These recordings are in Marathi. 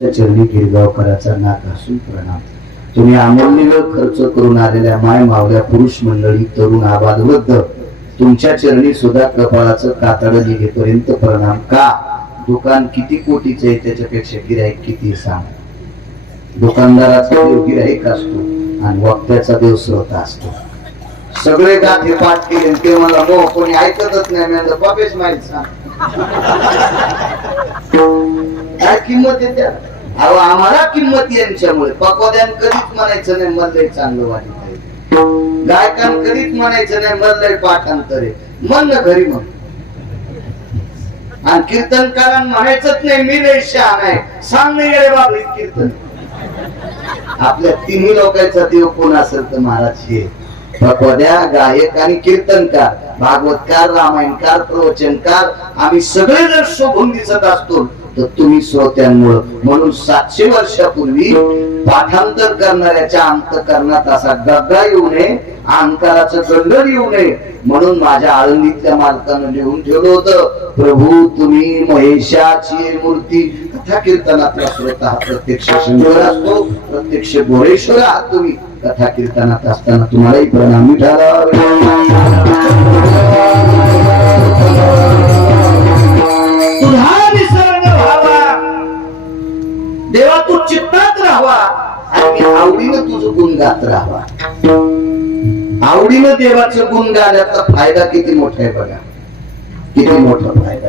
चरणी गिरगावकराचा नाक असून प्रणाम. तुम्ही अमूल्य खर्च करून आलेल्या माय मावल्या पुरुष मंडळी, तरुण आबाल वृद्ध, तुमच्या चरणी सुद्धा कपाळाचं कातडं निघेपर्यंत प्रणाम. का? दुकान किती कोटीचं आहे त्याच्यापेक्षा गिराईक किती सांग. दुकानदाराचा देव गिराईक असतो आणि वक्त्याचा देव श्रोता असतो. सगळे गाठे पाठ केले ते मला मोह कोणी ऐकतच नाही. मी बाबेच माहित सांग काय किंमत आहे त्या. अहो आम्हाला किंमत यांच्यामुळे. पकोद्यान कधीच म्हणायचं नाही मल्लय चांगलं वाटत आहे. गायकान कधीच म्हणायचं नाही मल्लय पाठांतर आहे. मन घरी मग. आणि कीर्तनकारांना म्हणायचंच नाही मी लय शहाणा आहे, सांग नाही रे बाबा कीर्तन. आपल्या तिन्ही लोकांचा देव कोण असेल तर महाराज हे पकोद्या, गायक आणि कीर्तनकार, भागवतकार, रामायणकार, प्रवचनकार, आम्ही सगळे जर शोभून दिसत असतो तर तुम्ही श्रोत्यांमुळे. म्हणून 700 वर्षापूर्वी पाठांतर करणाऱ्याच्या अंतःकरणात असा गग्गा येऊ नये, अहंकाराचं गंडर येऊ नये म्हणून माझ्या आळंदीतल्या मालकानं लिहून ठेवलं होतं, प्रभू तुम्ही महेशाची मूर्ती. कथा कीर्तनातला श्रोता हा प्रत्यक्ष शंकर असतो, प्रत्यक्ष गोरेश्वर आहात तुम्ही. कथा कीर्तनात असताना तुम्हालाही प्रणाम मिठाला. देवा तू चित्तात राहावा आणि आवडीनं तुझं गुण गात राहावा. आवडीनं देवाचं गुण गाण्याचा फायदा किती मोठा आहे बघा, किती मोठा फायदा.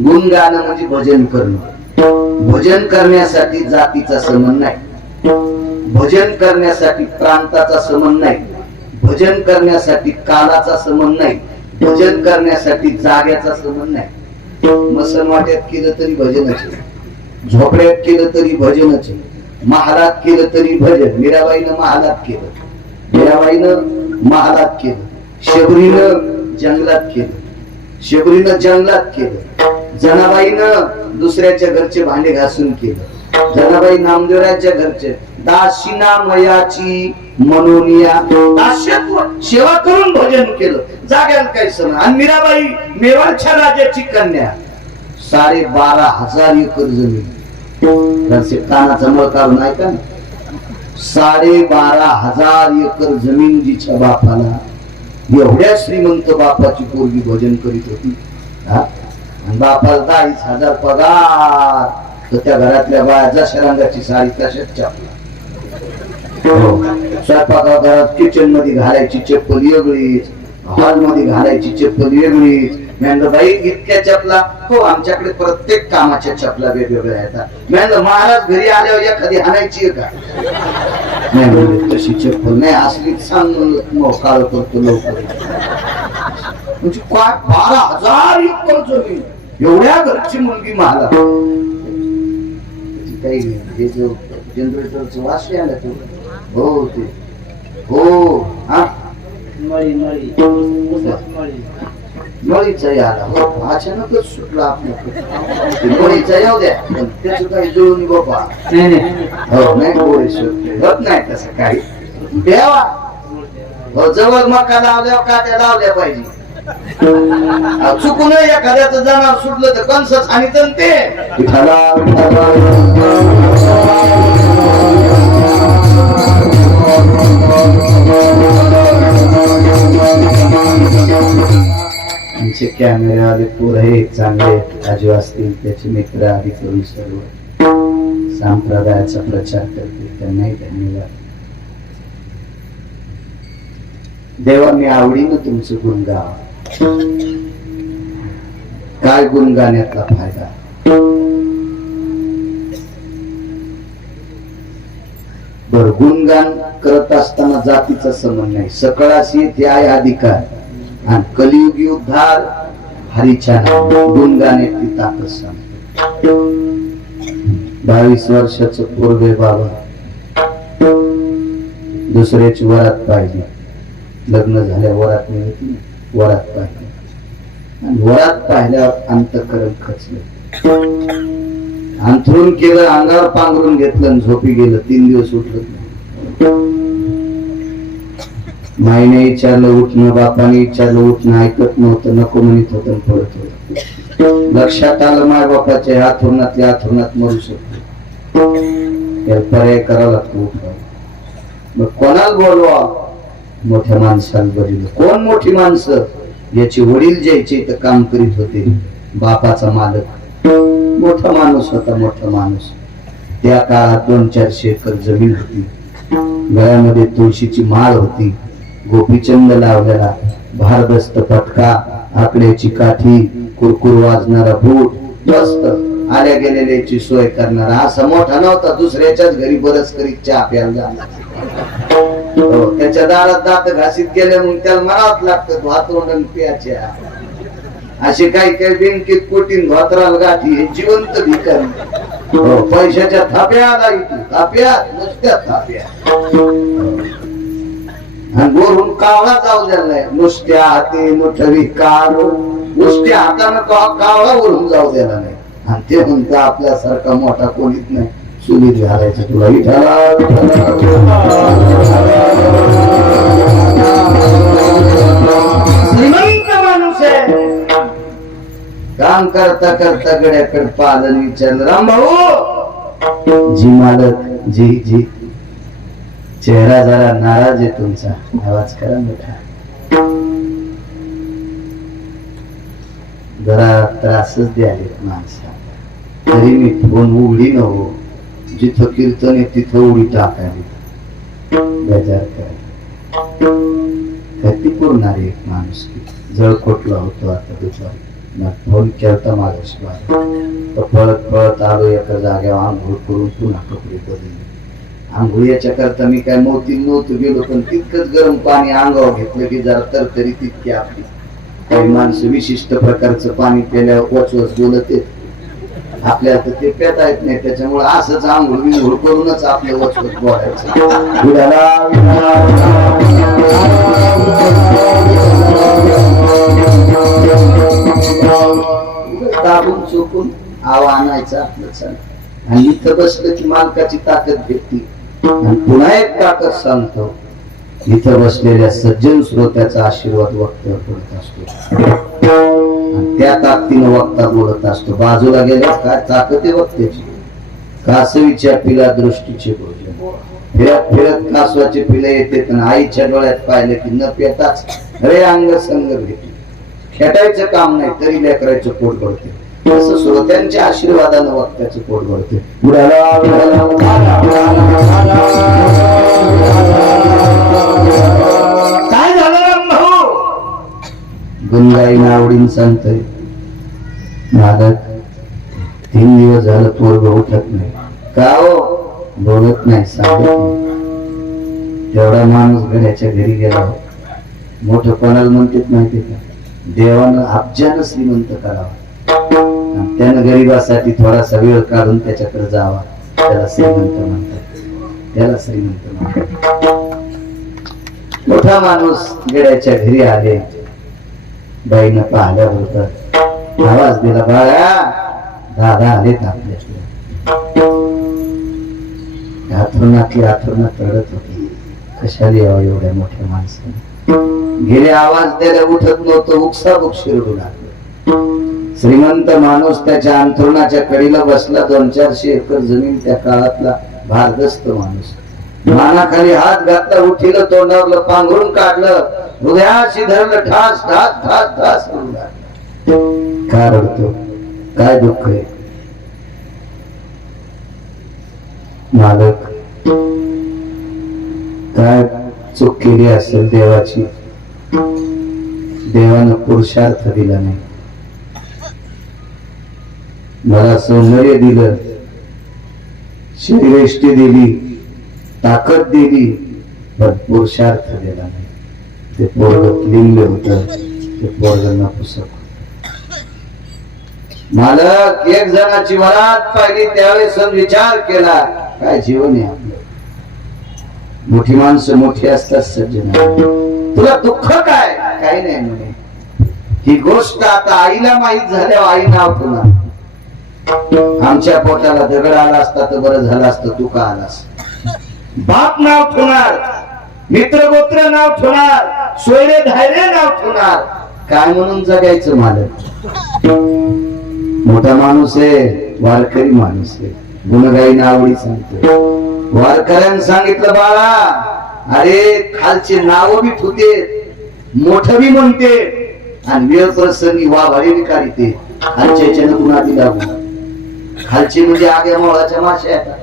गुण गाणं म्हणजे भजन करणं. भजन करण्यासाठी जातीचा संबंध नाही, भजन करण्यासाठी प्रांताचा संबंध नाही, भजन करण्यासाठी कालाचा संबंध नाही, भजन करण्यासाठी जाग्याचा संबंध नाही. मसनवाट्यात केलं तरी भजनच आहे, झोपड्यात केलं तरी भजनच आहे, महालात केलं तरी भजन. मीराबाईनं महालात केलं, मीराबाईनं महालात केलं, शबरीनं जंगलात केलं, शबरीनं जंगलात केलं, जनाबाईनं दुसऱ्याच्या घरचे भांडे घासून केलं, जनाबाई नामदेवराच्या घरचे. दाशिना मयाची मनोनिया, दास्यत्व सेवा करून भजन केलं. जाग्याला काही सण. आणि मीराबाई मेवाडच्या राजाची कन्या, 12,500 एकर जमीन. कानाचा मळ काढून ऐका ना, 12,500 एकर जमीन जिच्या बापाला. एवढ्या श्रीमंत बापाची पोरगी भजन करीत होती. आणि बापाला 40,000 पगार. तर त्या घरातल्या बाया जशा रंगाची साडी तशाच चपला. स्वयंपाकघरात किचन मध्ये घालायची चप्पल वेगळीच, हॉल मध्ये घालायची चप्पल वेगळीच. म्हणलं बाई इतक्या चपला? हो आमच्याकडे प्रत्येक कामाच्या चपला वेगवेगळ्या येतात. म्हणलं महाराज घरी आल्यावर एखादी आणायची का? नाही तशी चप्पल नाही, असलीच सांग काळ करतो लवकर. म्हणजे 12,000 एकर जमीन, एवढ्या घरची मुलगी मला. काही हे जो जनरेटरचं वास आला तो. हो ते हो हा नळीचा आला. हो अचानकच सुटला आपल्याकडे नळीचा. येऊ द्या पण त्याच काही जुळून बाबा. हो नाही गोळी सुटते होत नाही तसं काही. द्यावा हो जवळ मका लावल्या काट्या लावल्या पाहिजे. चुकून एखाद्याचं जनावर सुटलं तर कंस सांगितलं ते. आमचे कॅमेरे आले पुरे चांगले राजू असतील, त्याचे मित्र आधी करून सर्व संप्रदायाचा प्रचार करते, त्यांनाही धन्यवाद. देवाने आवडीनं तुमचं गुण गावा. काय गुण गाण्यातला फायदा? बर गुणगान करत असताना जातीचा संबंध नाही. सकळाशी ते आहे अधिकार आणि कलियुगी उद्धार हरीच्या गुणगाण्याची ताकद सांगतो. 22 वर्षाचं पूर्वे बाबा दुसऱ्याची वरात पाहिजे. लग्न झाल्या वरात नाही, वरात पाहिजे. आणि वरात पाहिल्यावर अंतःकरण खचलं, अंथरून केलं, अंगावर पांघरून घेतलं, झोपी गेलं. 3 दिवस उठलं नाही. माईने विचारलं उठणं, बापाने विचारलं उठणं, ऐकत नव्हतं, नको म्हणत होतं, पळत होत. लक्षात आलं माय बापाच्या हाथुरणात मरू शकतो, त्याला पर्याय करावा लागतो. मग कोणाला बोलवा? मोठ्या माणसाला बोलवलं. कोण मोठी माणसं? याचे वडील ज्याचे तर काम करीत होते, बापाचा मालक मोठा माणूस होता. मोठा माणूस. त्या काळात 200-400 एकर जमीन होती. गळ्यामध्ये तुळशीची माळ होती, गोपीचंद लावलेला, भारदस्त पटका, आकड्याची काठी, कुरकुर वाजणारा बूट, मस्त आल्या गेलेल्याची सोय करणारा. असा मोठा नव्हता दुसऱ्याच्याच घरी बरच करीत चहा प्यायला जाणार. त्याच्या दारात दात घासीत गेले मग त्याला मरावच लागतं धोतरोडन प्याच्या. असे काही काही बँकेत कोटीन धोतराला गाठी हे जिवंत भिकारी. पैशाच्या थाप्या थाप्या नुसत्या थाप्या. आणि वरून कावळा जाऊ द्यायला नाही. नुसत्या हाती नुठवी काढ, नुसत्या हातानं कावळा वरून जाऊ द्यायला नाही. आणि ते म्हणतो आपल्यासारखा मोठा कोणीच नाही, चुलीत घालायचं तुला विठाला. श्रीमंत माणूस आहे. काम करता करता गड्याकडे पालन विचारलं, राम भाऊ जी मालक जी जी. चेहरा जरा नाराज आहे तुमचा, आवाज करा मोठा. जरा त्रासच द्याले माणसा. तरी मी फोन उघडी नव्हो, जिथं कीर्तन आहे तिथं उडी टाकावी. बेजार करायला कधी पुरणार एक माणूस की जळकोटला होतो. आता दुपारी फोन केलता मागाशी पळत पळत आलो एका जागेवर आंघोळ करून पुन्हा कपडे बदलले. आंघोळीच्या करता मी काय नव्हतं गेलो, पण तितकंच गरम पाणी अंगावर घेतलं की जरा तरतरी तितकी आपली. काही माणसं विशिष्ट प्रकारचं पाणी प्यायल्यावर वचवच बोलत येत, आपल्याला तर ते पेता येत नाही. त्याच्यामुळे असंच आंघोळ करूनच आपलं वचवत बोलायचं. दाबून चुकून आवा आणायचा आपलं चाल. आणि इथं बसलं की मालकाची ताकद भेटती. आणि पुन्हा एक ताकद सांगतो, इथं बसलेल्या सज्जन श्रोत्याचा आशीर्वाद वक्त्यावर पडत असतो. त्या ताकदीनं वक्ता बोलत असतो. बाजूला गेल्यास काय ताकद आहे वक्त्याची. कासवीच्या पिला दृष्टीचे भोजन. फिरत फिरत कासवाचे पिले येते, पण आईच्या डोळ्यात पाहिलं की न पेताच अरे अंग संग भेटे. खेटायचं काम नाही तरी लेकरायचं पोट भरते. तसं श्रोत्यांच्या आशीर्वादानं वक्त्याचं पोट भरते. काय झालं राम भाऊ? गुणगाईनं आवडीन सांगतोय, मालक 3 दिवस झालं पोरग उठत नाही. का हो? बोलत नाही, सांगत नाही. तेवढा माणूस गड्याच्या घरी गेला. मोठं कोणाला म्हणतात माहिती का? देवानं अब्जानं श्रीमंत करावा, त्यानं गरीबासाठी थोडासा वेळ काढून त्याच्याकडे जावा. त्याला श्रीमंत म्हणतात. त्याला श्रीमंत म्हणतात. मोठा माणूस गड्याच्या घरी आले. बाईनं पाहिल्याबरोबर आवाज दिला, बाळा दादा आलेत आपल्याकडे. आथरुणात रडत होती. कशाला यावं एवढ्या मोठ्या माणसाने? गेले आवाज द्यायला उठत नव्हतं, उकसाबुकशी रडू लागलं. श्रीमंत माणूस त्याच्या अंथरुणाच्या कडीला बसला. 200-400 एकर जमीन. त्या काळातला भारदस्त माणूस. मानाखाली हात घातला, उठीलं, तोंडावरलं पांघरून काढलं, हृदयाशी धरलं, ठास ठास ठास ठास रडू लागला. का रडतो? काय दुःख आहे? मालक काय चूक केली असेल देवाची? देवानं पुरुषार्थ दिला नाही. मला सौंदर्य दिलं, शरीरयष्टी दिली, ताकद दिली, पण पुरुषार्थ दिला नाही. ते पोरग लिंगले होत, ते पोरग नपुसक. मालक एक जणाची वरात पाहिली त्यावेळेस विचार केला, काय जीवन आहे आपलं. मोठी माणसं मोठी असतात सज्जन. तुला दुःख काय? काही नाही म्हणे. ही गोष्ट आता आईला माहित झाल्यावर आई नाव पुन्हा. आमच्या पोटाला दगड आला असता तर बरं झालं असतं, तू का आलास? बाप नाव ठेवणार, मित्र गोत्र नाव ठेवणार, सोयरे धायरे नाव ठेवणार. काय म्हणून जगायचं मालक? मोठा माणूस आहे, वारकरी माणूस आहे, गुणगाईन आवडी सांगतो. वारकऱ्यानं सांगितलं बाळा, अरे खालचे नाव बी ठुते, मोठ बी म्हणते आणि वेळ प्रसंगी वाभारी बी काढते. खालच्या गुणाती लागू. खालचे म्हणजे आग्या मोळाच्या माश्या येतात.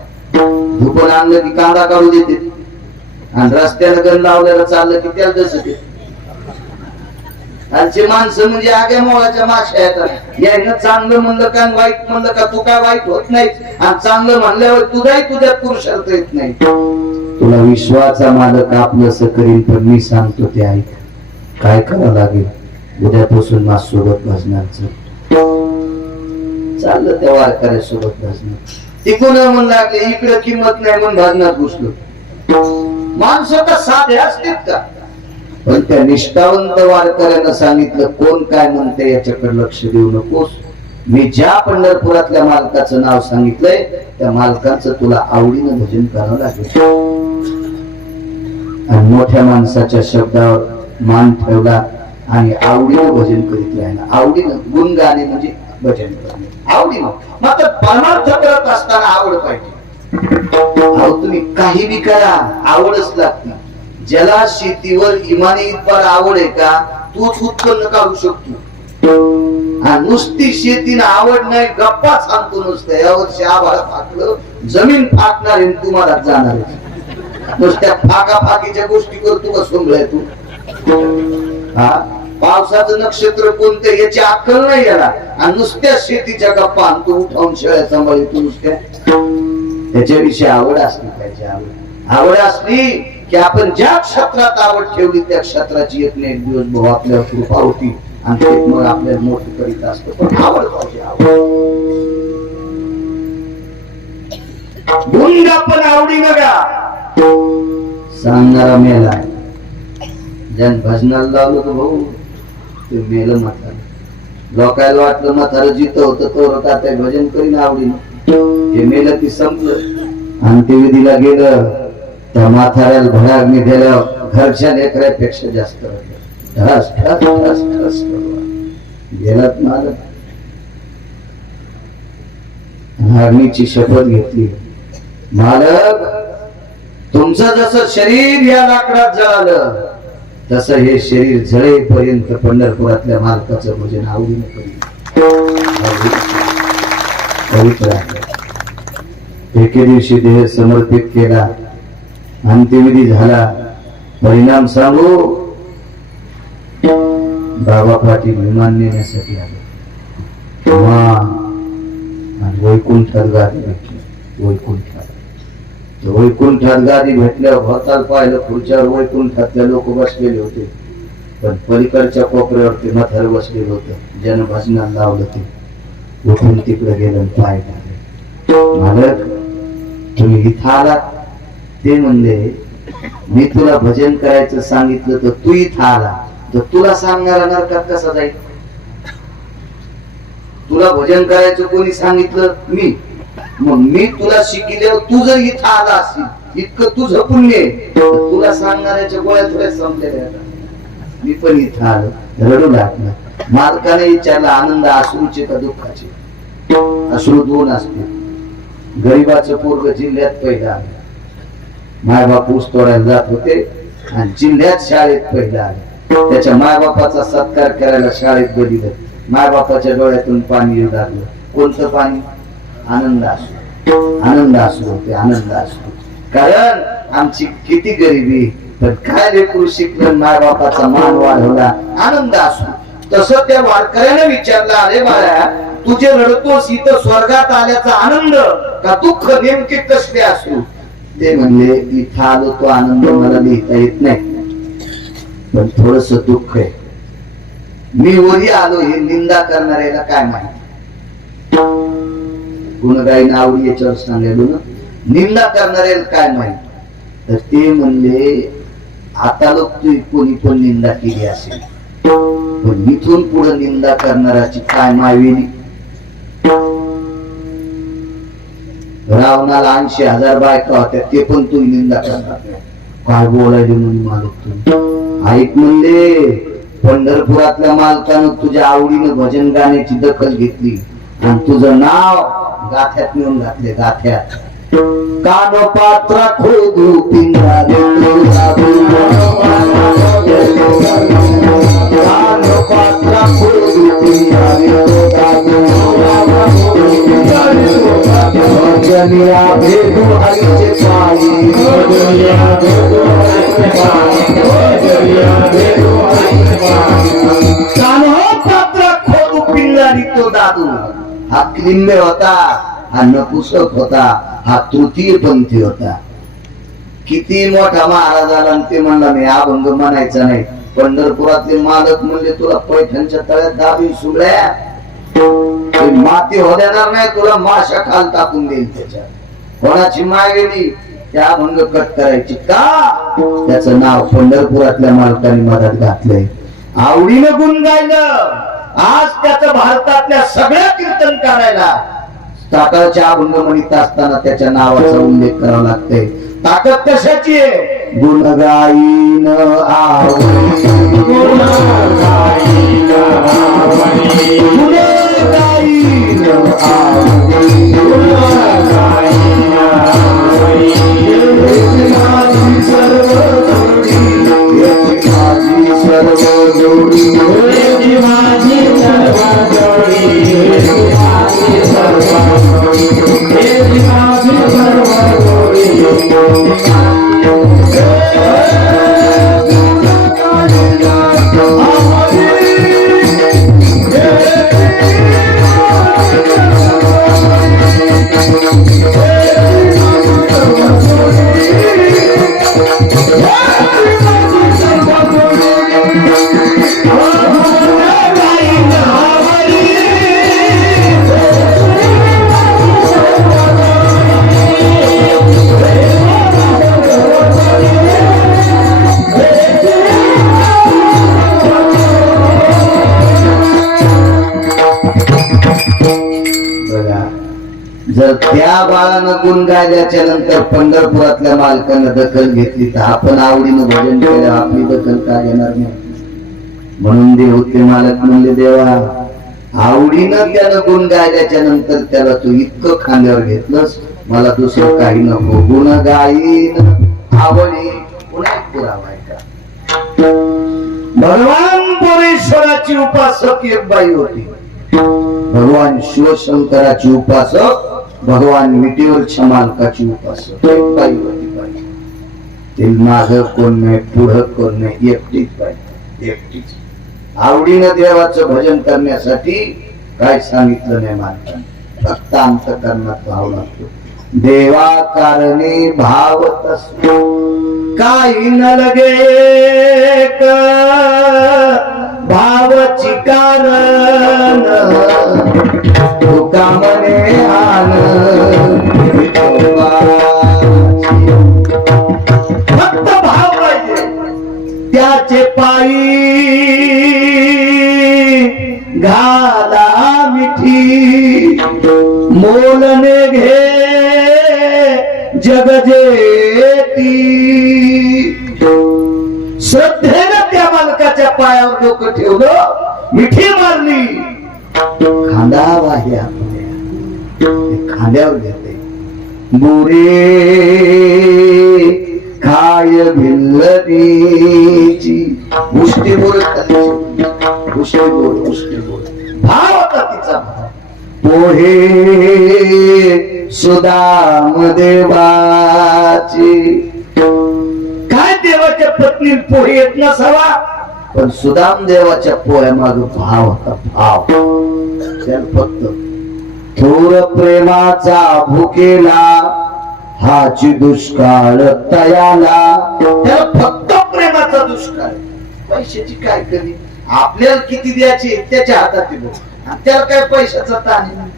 धुपण आणलं की कांदा काढू देते आणि रस्त्याला गण लावल्याला चाललं की त्याला जसं ते. खालचे माणसं म्हणजे आग्या मोळाच्या माश्या येतात. यायनं चांगलं म्हणलं का वाईट म्हणलं का तू काय वाईट होत नाही, आणि चांगलं म्हणल्यावर तुझाही तुझ्यात पुरुषार्थ येत नाही. तुला विश्वाचा मालक आपलं असं करीन, पण मी सांगतो ते ऐक. काय करावं लागेल, उद्यापासून माझ्यासोबत भजनाचं चाललं. त्या वारकऱ्यासोबत भजनात तिकून म्हणून लागले, इकडे किंमत नाही म्हणून भजनात घुसलो. माणसं का साधे असतील का? पण त्या निष्ठावंत वारकऱ्यानं सांगितलं, कोण काय म्हणते याच्याकडे लक्ष देऊ नकोस. मी ज्या पंढरपुरातल्या मालकाचं नाव सांगितलंय त्या मालकाचं तुला आवडीनं भजन करावं लागेल. आणि मोठ्या माणसाच्या शब्दावर मान ठेवला आणि आवडीनं भजन करीत राहिला. आवडीनं गुण गाणे म्हणजे भजन करणे आवडीनं. मात्र परमार्थ करत असताना आवड पाहिजे. अहो तुम्ही काही बी करा, आवडच लागते. ज्याला शेतीवर इमानी इतपर आवड आहे का, तूच उत्पन्न काढू शकतो. नुसती शेतीनं आवड नाही, गप्पा सांगतो नुसतं. यावर्षी आभाळ फाकलं, जमीन फाकणार आहे, तुम्हाला जाणार आहे. नुसत्या फाकाफाकीच्या गोष्टी करतो का सोंगलाय तू? हा, पावसाचं नक्षत्र कोणतं याची अक्कल नाही याला, आणि नुसत्या शेतीच्या गप्पा आणतो, उठावून शेळ्या सांभाळतो नुसत्या. त्याच्याविषयी आवड असली पाहिजे. आवड असली की आपण ज्या क्षेत्रात आवड ठेवली त्या क्षेत्राची एक ना एक दिवस भाऊ आपल्यावर कृपा होती आणि ते मग आपल्याला मोठं करीत असतं. पण आवड पाहिजे. आवड पण आवडी बघा सांगणारा मेला. ज्यान भजनाला लावलं तर भाऊ ते मेलं म्हातार. लोकायला वाटलं म्हातार जिथं होतं तो का त्या भजन करीन आवडीनं. ते मेलं की संपलं. अंत्यविधीला गेलं त्या म्हाताऱ्याला भडागणी दिल्या घरच्या लेकरापेक्षा जास्त ठस ठस ठस ठस गेलात मालक. अग्नीची शपथ घेतली, मालक तुमचं जसं शरीर या लाकडात जळालं तसं हे शरीर जळेपर्यंत पंढरपुरातल्या मालकाचं भजन आवडीनं करीन. पवित्र आहे. एके दिवशी देह समर्पित केला, अंत्यविधी झाला. परिणाम सांगू, बाबा पाटील विमान नेण्यासाठी आले. वैकुंठात गादी भेटली. वैकुंठात गादी भेटल्यावर भोवताल पाहिलं, खुर्च्यावर वैकुंठातले लोक बसलेले होते, पण पलीकडच्या कोपऱ्यावरती म्हातारं बसलेलं होतं. ज्यानं भजनाला लावलं ते उठून तिकडे गेलं, पाय टाकले. मालक तुम्ही इथं आलात? ते म्हणले मी तुला भजन करायचं सांगितलं तर तू इथं आला, तर तुला सांगणारा नरकात कसा जाईल? तुला भजन करायचं कोणी सांगितलं? मी. मग मी तुला शिकल्यावर तू जर इथं आला असेल, इतकं तुझं पुण्य, तुला सांगणाऱ्याच्या गोळ्या थोड्या संपलेल्या. मी पण इथं आलो. रडू लागला. मालकाने विचारला, आनंद अश्रूचे का दुःखाचे? अश्रू दोन असते. गरीबाचं पोरग जिल्ह्यात पहिला आलं. मायबाप ऊस तोडायला जात होते आणि जिल्ह्यात शाळेत पहिला आले. त्याच्या मायबापाचा सत्कार करायला शाळेत गेलं. मायबापाच्या डोळ्यातून पाणी येऊ लागलं. कोणतं पाणी? आनंद असू. आनंद असू होते. आनंद असू. कारण आमची किती गरिबी, पण काय लेकरू शिकलं, मायबापाचा मान वाढवला, आनंद असू. तसं त्या वारकऱ्याने विचारलं, अरे बाळा तुझे रडतोस इथं स्वर्गात आल्याचा आनंद का दुःख नेमके कसले असू? ते म्हणले इथं आलो तो आनंद मला लिहिता येत नाही, पण थोडस दुःख आहे. मी वरी आलो हे निंदा करणाऱ्याला काय माहिती? गुणगाईन आवडी याच्यावर सांगायलो ना, निंदा करणाऱ्याला काय माहिती? तर ते म्हणले आता लोक तू कोणी पण निंदा केली असेल, पण इथून पुढे निंदा करणाराची काय मायवेली? रावणाला 80,000 बायका होत्या, ते पण तू निंदा करणार. काय बोलायले म्हणून मालक तू ऐक म्हणले, पंढरपुरातल्या मालकानं तुझ्या आवडीनं भजन गाण्याची दखल घेतली आणि तुझं नाव गाथ्यात नेऊन घातले, गाथ्यात. कान पात्रा खोदू पिंगारी तो दादू, कान पात्रा खोदू पिंगारी तो दादू, भजनिया भेदू आईचे पायी, भजनिया भेदू आईचे पायी, भजनिया भेदू आईचे पायी. कान पात्रा खोदू पिंगारी तो दादू हा क्लिंबे होता, हा नपुसक होता, हा तृतीय पंथी होता. किती मोठा महाराज आला आणि ते म्हणला मी अभंग म्हणायचा नाही. पंढरपुरातले मालक म्हणले तुला पैठणच्या तळ्यात दाबी सुगड्या, माती हो देणार नाही तुला, माशा खाल टाकून देईल त्याच्यात. कोणाची माय गेली त्या अभंग कट करायची का? त्याचं नाव पंढरपुरातल्या मालकाने मधात घातलंय. आवडीनं गुण गायलं. आज त्याचं भारतातल्या सगळ्या कीर्तन करायला टाटाच्या अभंग म्हणत असताना त्याच्या नावाचा उल्लेख करावा लागतोय. ताकद कशाची आहे? गुण गाईन आवडी, गुण गाईन आवडी, गुण गाईन आवडी, गुण गाईन आवडी. माझी सर्व जोडी, माझी सर्व जोडी, माझी सर्व जोडी, माझी सर्व जोडी, माझी सर्व जोडी. जर त्या बाळानं गुण गायल्याच्या नंतर पंढरपुरातल्या मालकानं दखल घेतली तर आपण आवडीनं भजन केलं, आपली दखल का घेणार नाही? म्हणून देव ते मालक म्हणले देवा आवडीनं त्यानं गुण गायल्याच्या नंतर त्याला तू इतकं खांद्यावर घेतलंस, मला दुसरं काही नको. गुण गाईन आवडी पुन्हा पुरावा आहे का? भगवान परेश्वराची उपासक एक बाई होती. भगवान शिवशंकराची उपासक, भगवान मिटेवरच्या मालकाची उपासक एक बाई होती. बाई ते मागं कोण नाही, पुढं कोण नाही, एकटीच बाई, एकटीच. आवडीनं देवाचं भजन करण्यासाठी काय सांगितलं नाही मालकाने, फक्त अंतःकरणात भाव लागतो. देवा कारणे भावत असतो काही न लगे भावची कारण, तुका मने आन फक्त भाव पाहिजे. त्याचे पायी घाला मिठी, मोलने घे जग जेती. श्रद्धेनं त्या मालकाच्या पायावर डोकं ठेवलं, मिठी मारली, खांदा वाह्या खांद्यावर घेते. बुरे खाय भिल्लरीची उष्टी बोल खाल्ली, उष्टी बोल, उष्टी बोल. भाव होता तिचा भाव. पोहे सुदाम देवाची, काय देवाच्या पत्नी पोहे येत नसावा, पण सुदाम देवाच्या पोह्या माग भाव होता, भाव. त्याला फक्त थोर प्रेमाचा भुकेला हाची दुष्काळ तयाला. त्याला फक्त प्रेमाचा दुष्काळ. पैशाची काय कधी आपल्याला किती द्यायचे त्याच्या हातात दिलो, त्याला काय पैशाचा ताण नाही.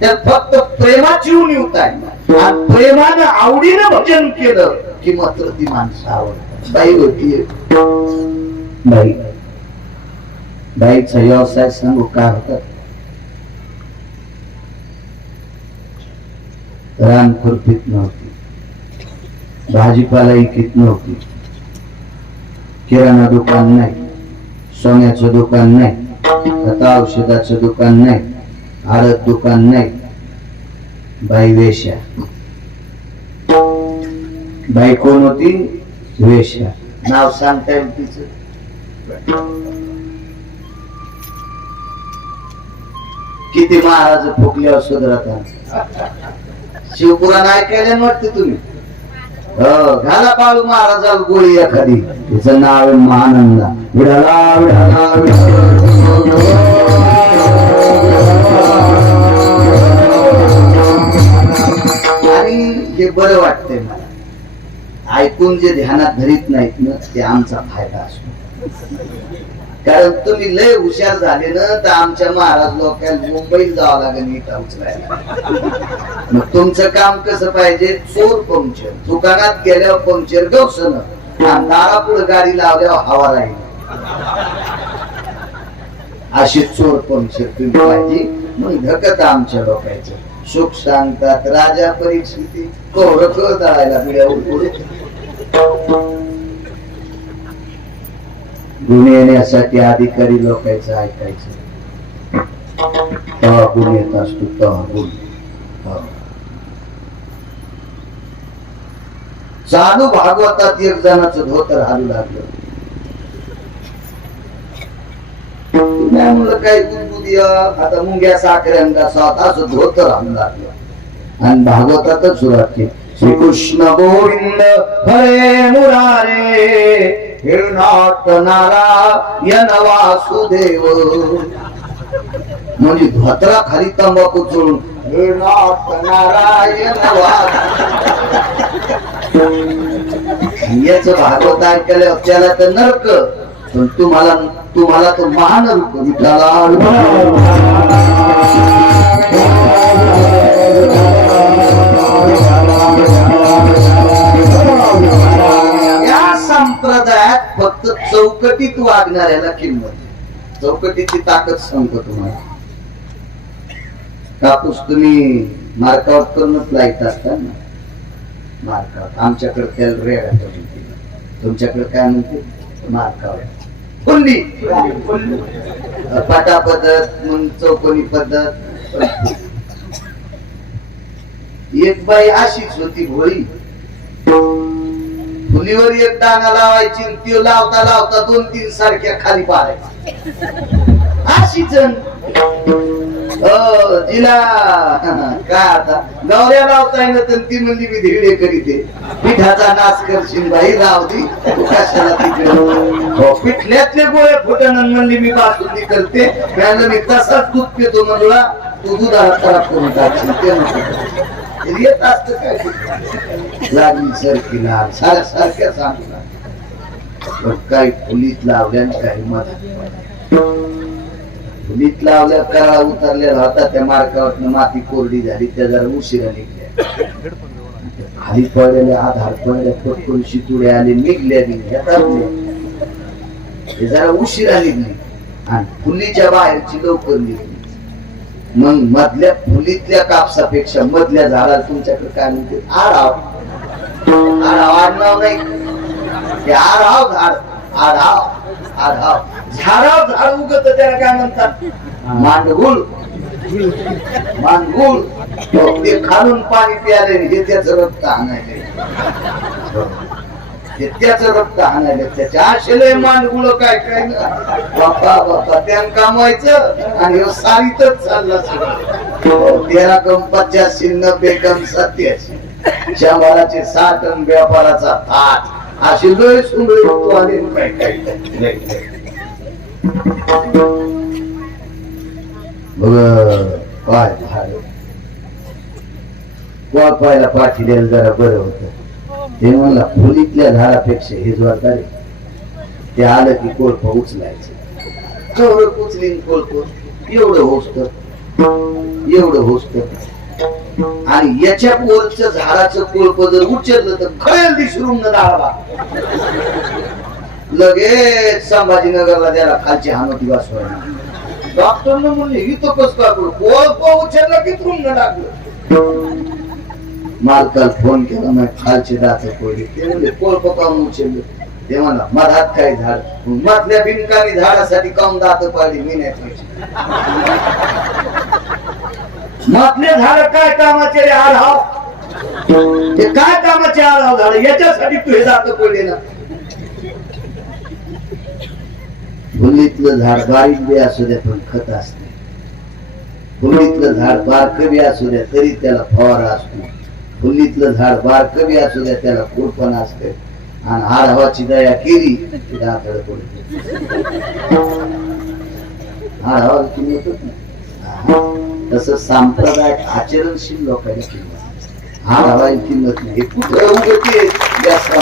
त्याला फक्त प्रेमाची उणीव आहे. आणि प्रेमानं आवडीनं भजन केलं की मात्र ती माणसं आवडतात. बाई होती बाई, बाईचा व्यवसाय सांगू काय होता? रान खुरपीत नव्हती, भाजीपाला इकीत नव्हती, किराणा दुकान नाही, सोन्याचं दुकान नाही, खता औषधाचं दुकान नाही, आडत दुकान नाही, बाई वेश्या. बाई कोण होती? वेश्या. नाव सांगता येईल तिचं? किती महाराज फुकल्यावर सुधरतात. शिवपुराण ऐकायला वाटते तुम्ही? घाला पाळू महाराजाला गोळी एखादी, तिचं नाव महानंदा. विढाला विढाला आणि हे बरं वाटतंय मला ऐकून. जे ध्यानात धरीत नाहीत ना ते आमचा फायदा असतो. कारण तुम्ही लय हुशार झाले ना तर आमच्या महाराज लोकांना मुंबईत जावं लागेल नीट उचलायला. मग तुमचं काम कसं पाहिजे? चोर पंक्चर. दुकानात गेल्यावर पंक्चर गवसन, दारापुढे गाडी लावल्यावर हवा राहील, अशी चोर पंक्चर तुम्ही पाहिजे. मग धकत आमच्या लोकांचं सुख सांगतात. राजा परीक्षित कौरख दळायला पिढ्या उडपुडे. गुण येण्यासाठी अधिकारी लोकांचं ऐकायचं. तेव्हा गुण येत असतो, तेव्हा गुण. चालू भागवतात एक जणाचं धोतर हालू लागलं. नाही म्हणलं काही बुद्बुदिया आता मुंग्या साखऱ्यांदा असं धोतर हालू लागलं. आणि भागवतातच सुरुवात केली. श्रीकृष्ण गोविंद हरे मुरारे हे नाथ नारायण वासुदेव. म्हणजे धोतरा खाली तंबाखू चोळून हे नाथ नारायण याच भागवत ऐकलं त्याला तर नरक, पण तुम्हाला तो महानरक विठाला. संप्रदायात फक्त चौकटीत वागणाऱ्याला किंमत. चौकटीची ताकद सांगतो तुम्हाला. कापूस तुम्ही मार्कावर करूनच लाईत असता ना. मार्कावर आमच्याकडे त्याला रेडा करून, तुमच्याकडे काय म्हणते? मार्कावर. फुल्ली पाटा पद्धत, मग चौकोनी पद्धत. एक बाई अशीच होती भोळी. फुलीवर एक दाना लावायची, ती लावता लावता 2-3 सारख्या खाली पाडायची. अशीच जिला काय आता गवऱ्या लावता येईल तर ती म्हणजे मी धिडे करीते. पिठाचा नाश करशील बाई, राव दी तू कशाला तिकडे. पिठल्यातले गोळे फुटण म्हणली मी बासुंदी करते. मी तसाच दूध पितो म्हणला, तू दुधाला खराब करून टाकशील. ते येत असत काय लागली सरकी लाल सारख्या सांगला. काही फुलीत लावल्या काही मधात. फुलीत लावल्या करा उतरलेला होता. त्या मार्कावर माती कोरडी झाली, त्या जरा उशिरा निघल्या. खाली पडलेल्या आधार पडल्या पटकन शितुड्या आले, निघल्या ते जरा उशिरा निघली. आणि फुलीच्या बाहेरची लवकर निघली. मग मधल्या फुलीतल्या कापसापेक्षा मधल्या झाडाला तुमच्याकडे काय म्हणते? आढाव. आढाव आडनाव नाही, ते आढाव झाड. आढाव आढाव झाडाव झाड उगत त्याला काय म्हणतात? मांडगुळ. मांडगुळ. ते खालून पाणी प्याले हे त्याचं रक्त आणायला, त्याचं रक्त आणायला. त्याच्या आशेला मांडगुळ काय काय बाप्पा बाप्पा त्यानं कामायचं आणि सारीतच चालला. 13 कम 85 90 कम 87 शंभराचे 60 व्यापाराचा थाट. अशी लय सुंदर आले काय काय काय वापायला पाठीला जरा बरं होत. ते म्हणला फुलीतल्या झाडापेक्षा हे जोरदार. ते आलं की कोळप उचलायचं. चौरक उचलीन कोळप एवढं होस्त, एवढं होस्त. आणि याच्या पोरचं झाडाचं कोळप जर उचललं तर खळेल दिसरून दाळवा. लगेच संभाजीनगरला त्याला खालची हानोटी वाचवायला. डॉक्टरनं म्हणले ही तो कस का करू, कोळप उचललं की तृंग लागलं. मालकाला फोन केला, मग खालचे दात कोळले. ते म्हणले कोळप काऊन उचललं? ते म्हणा मधात काय झाड, मधल्या बिनकामी झाडासाठी काऊन दात पाडली मी नाही पाहिजे. मातले झाड काय कामाचे रे आढाव, ते काय कामाचे आढाव झाड, याच्यासाठी तू हे जात पडले ना. फुलीतलं झाड बारीक बी असू द्या पण खत असते, फुलीतलं झाड बारक बी असू द्या तरी त्याला फवारा असतो, फुलीतलं झाड बारक बी असू द्या त्याला कुरपणा असते, आणि आढावाची दया केली की दाखल पडते. आढावा किंमतच नाही. तसं सांप्रदायिक आचरणशील लोकांनी किंमत, आढावाची किंमत नाही. कुठे उगते जास्त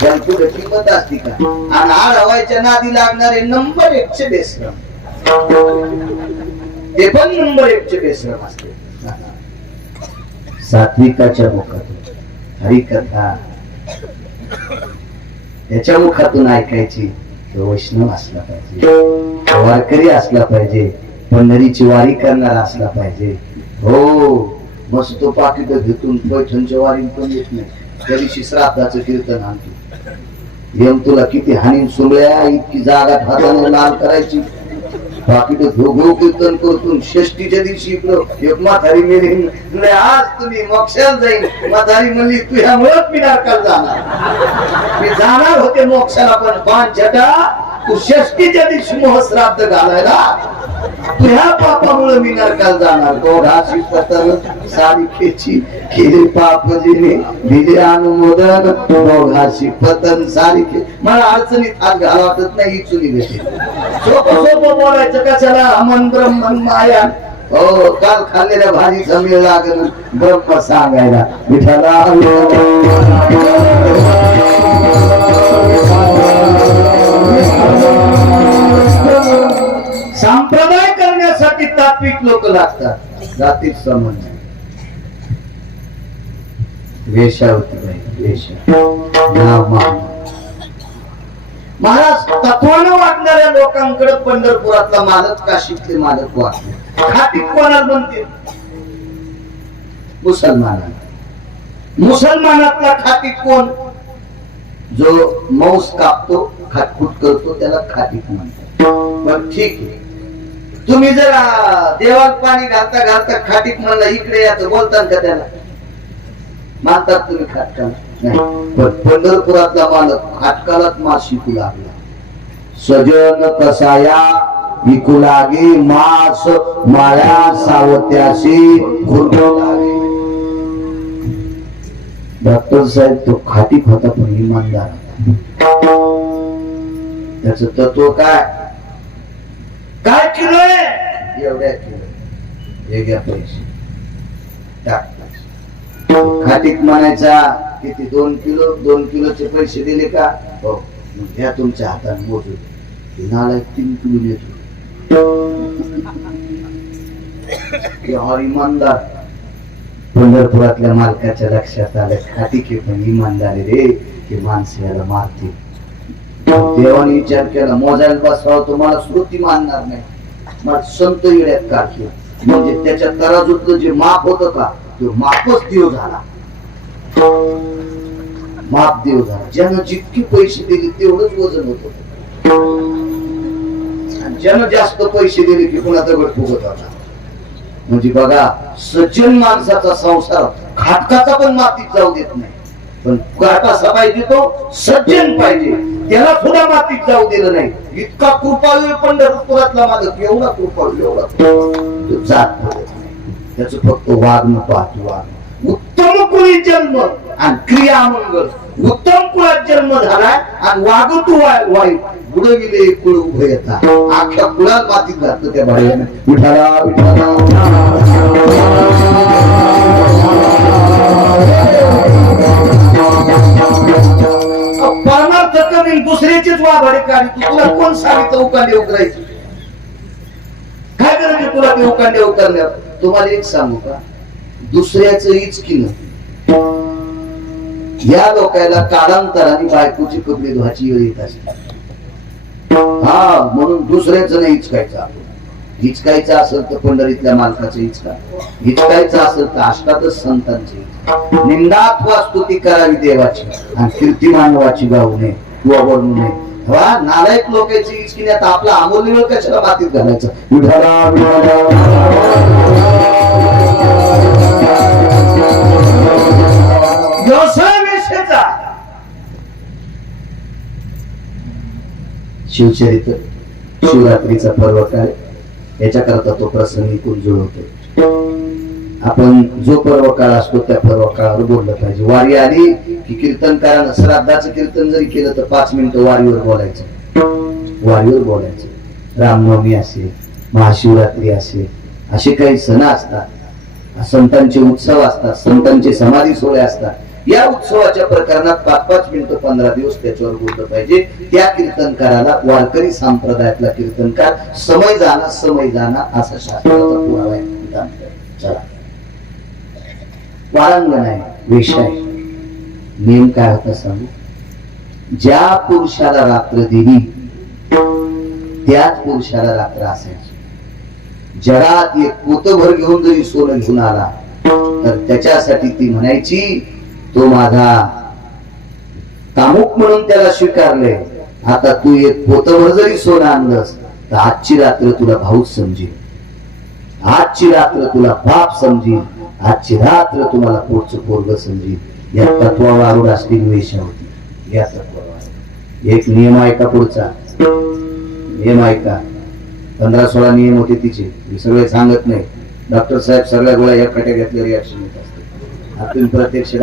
त्याला कुठे किंमत असते का. आणि आढावायच्या नादी लागणारे नंबर 1चे बेश्रम, ते पण नंबर 1चे बेश्रम असते. सात्विकाच्या मुखातून हरिकथा त्याच्या मुखातून ऐकायची, तो वैष्णव असला पाहिजे, वारकरी असला पाहिजे, पंढरीची वारी करणारा असला पाहिजे. हो मस्त तो पाकिट घेतून पैठणच्या वारी पण येत नाही, त्या दिवशी श्राद्धाचं कीर्तन आणतो. येम तुला किती हानी सुमळ्या, इतकी जागा हाताने लाल करायची, पाकिट घेऊ कीर्तन करतून षष्टीच्या दिवशी इकडं एक म्हातारी मेली, आज तुम्ही मोक्षाला जाईल. म्हातारी म्हणली तुझ्यामुळेच मी नरकाला जाणार, मी जाणार होते मोक्षाला पण पान छटा तू षष्टीच्या दिवशी मोहश्राद्ध घालायला, तुझ्या पापामुळे मी नरकाला जाणार. दोघाशी पतन सारी खेची केली पापजीने दिले अनुमोदन, दोघाशी पतन सारी खे. मला अडचणीत हात घाला वाटत नाही, ही चुनी भेटे. सोपं सोपं बोलायचं कशाला, मन ब्रह्मन माया. हो काल खाल्लेल्या भाजीचा मेळ लागल ब्रह्म सांगायला. विठाला संप्रदाय करण्यासाठी तात्विक लोक लागतात, जातीत संबंध. वेशावती वेशा महाराज तत्वानं वागणाऱ्या लोकांकडे पंढरपुरातला मालक, काशीतले मालक वागले. खाटीत कोणाला म्हणते, मुसलमानातला खाटीत कोण, जो मांस कापतो खाटफूट करतो त्याला खाटीत म्हणतात. पण ठीक आहे, तुम्ही जर देवाला पाणी घालता घालता खाटीत म्हणला इकडे याचं बोलतात का त्याला, मानतात तुम्ही खाटकाला नाही. पण पंढरपुरातला मालक खाटकालाच मास शिकू लागला. सजन कसाया विकू लागे, मास माया सावत्याशी खुरपू लागे. डॉक्टर साहेब तो खाटीक होता पण इमानदार होता. त्याच तत्व काय काय किलोय, एवढ्या किलो हे घ्या पैसे टाक. खाटीक म्हणायचा किती, 2 किलो, 2 किलोचे पैसे दिले का, हो मग घ्या तुमच्या हाताने मोजून. नाला 3 किलो देतो. इमानदार. पंढरपुरातल्या मालकाच्या लक्षात आलं खाटीक पण इमानदारी रे, की माणसं याला मारतील. देवाने विचार केला मोजायला बसवावं तुम्हाला श्रुती मानणार नाही, मला संत येड्यात काढले. म्हणजे त्याच्या तराजूतलं जे माप होतं का तो मापच देव झाला, माप देव झाला. ज्यानं जितके पैसे दिले तेवढंच वजन होत, आणि ज्यानं जास्त पैसे दिले की पुन्हा दगड फुगत होता. म्हणजे बघा सज्जन माणसाचा संसार खाटकाचा पण मातीत जाऊ देत नाही. पण कसा पाहिजे, तो सज्जन पाहिजे, त्याला सुद्धा मातीत जाऊ दिलं नाही. इतका कृपाळू पंढरपुरातला मालक, एवढा कृपाळू, एवढा जात नाही. त्याच फक्त वागणं पाहतो, वागणं. उत्तम कुळी जन्म आणि क्रिया मंगल. उत्तम कुळात जन्म झालाय आणि वागतो वाईट, बुडविले कुळ उभे येता. आख्या कुळात मातीत घातलं त्या भाड्यानं. विठाला विठाला परमार्थ कमी दुसऱ्याचीच वाभाडे काढी. तुला कोण सांगितलं उकांडे उकरायची, काय करायचे तुला ते उकांडे उकरण्यावर. तुम्हाला एक सांगू का, दुसऱ्याचं इचकीनं या लोकांना कालांतराने बायकोची कपडे धुवायची वेळ येत असते. हा म्हणून दुसऱ्याचं नाही हिचकायचं. आपण हिचकायचं असेल तर पंढरीतल्या मालकाचं हिचका, हिचकायचं असेल तर अष्टादश संतांची निंदात्वा स्तुती करावी देवाची, आणि कीर्ती मानवाची गाऊ नये, वळू नये. नालायक लोकांची हिचकिण्यात आपला अमूल्य वेळ कशाला मातीत घालायचं. विठाला विठाला शिवचरित्र शिवरात्रीचा पर्व काळ याच्याकरता तो प्रसंग इकून जुळवतो. आपण जो पर्व काळ असतो त्या पर्व काळावर बोललं पाहिजे. वारी आली की कीर्तनकारानं श्राद्धाचं कीर्तन जरी केलं तर 5 मिनिटं वारीवर बोलायचं. रामनवमी असेल, महाशिवरात्री असेल, असे काही सण असतात, संतांचे उत्सव असतात, संतांचे समाधी सोहळे असतात. या उत्सवाच्या प्रकरणात 5-5 मिनिटं 15 दिवस त्याच्यावर बोललं पाहिजे. त्या कीर्तनकाराला वारकरी संप्रदायातला कीर्तनकार समय जाना असा शास्त्राचा पुरावा आहे. चला, वारंगण आहे, वेश आहे. नेम काय होता सांगू? ज्या पुरुषाला रात्र दिली त्याच पुरुषाला रात्र असायची. जगात एक पोतभर घेऊन जरी सोनं घेऊन आला तर त्याच्यासाठी ती म्हणायची, तो माझा कामुक म्हणून त्याला स्वीकारले. आता तू एक पोतभर जरी सोनं आणलंस तर आजची रात्र तुला भाऊच समजेल, आजची रात्र तुला बाप समजेल, आजची रात्र तुम्हाला पुढचं पोरग समजेल. या तत्वावर असलेली वेशा होती. या तत्वावर एक नियम ऐका, पुढचा नियम ऐका. 15-16 नियम होते तिचे, मी सगळे सांगत नाही. डॉक्टर साहेब सगळ्या गोळ्या या कट्या घेतल्या रिॲक्शन येत असते. आपण प्रत्यक्ष